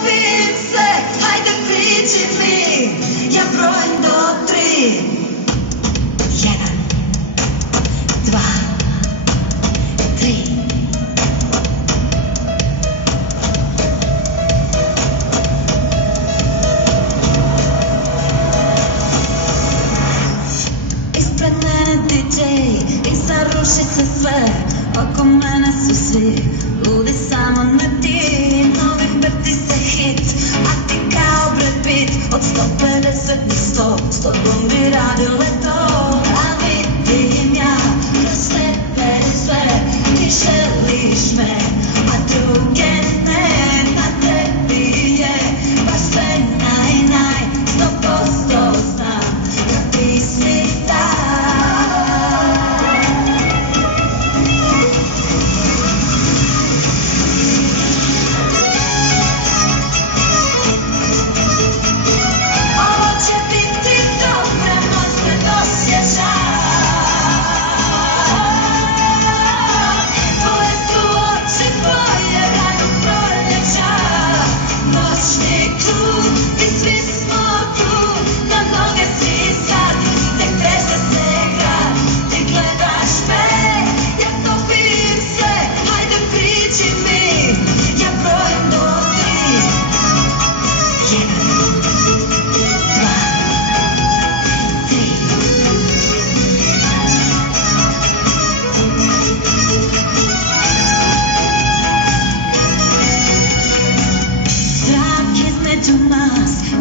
topim se, hajde priđi mi, ja brojim do 3. 1, 2, 3. Ispred mene DJ i zaruši se sve, oko mene su svi ludi samo na ti. Novi vrti se hit, a ti kao Brad Pitt. Od 150 na 100, s tobom bi radile to. A vidim ja kroz tebe sve, ti želiš me, a druge ne. Na tebi je baš sve naj, 100% znam da ti si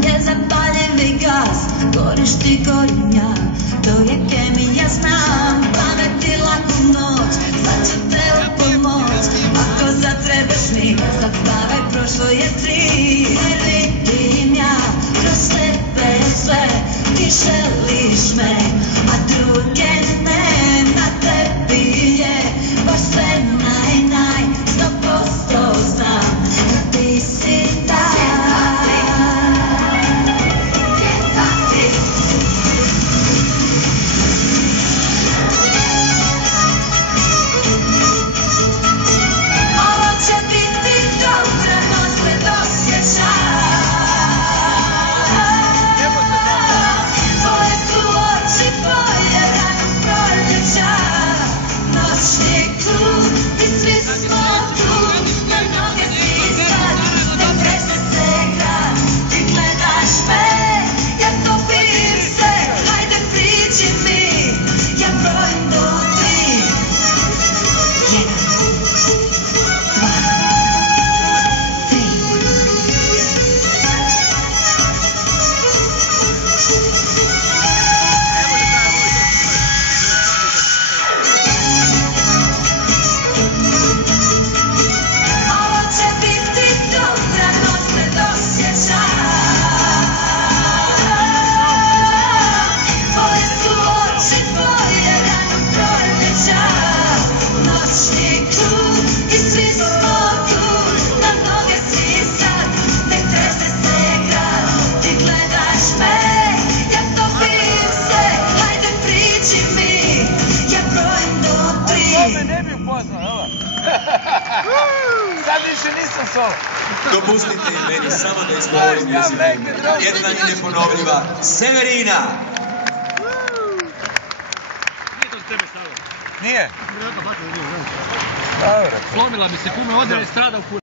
nezapaljivi gas, goriš ti, gorim ja, to je kemija, znam, pamet i laku noć, sad ću te pomoć, ako zatrebaš mi, sad stavaj, prošlo je 3, jer vidim ja, kroz tebe sve, ti želiš me, a druge ne, na tebi je, baš sve naj, 100% znam, da ti si Sad više nisam solo. Dopustite i meni samo da izgovorim muziku. Jedna i neponovljiva Severina. Nije to za tebe stavio. Nije? Slomila bi se kume, ode je strada u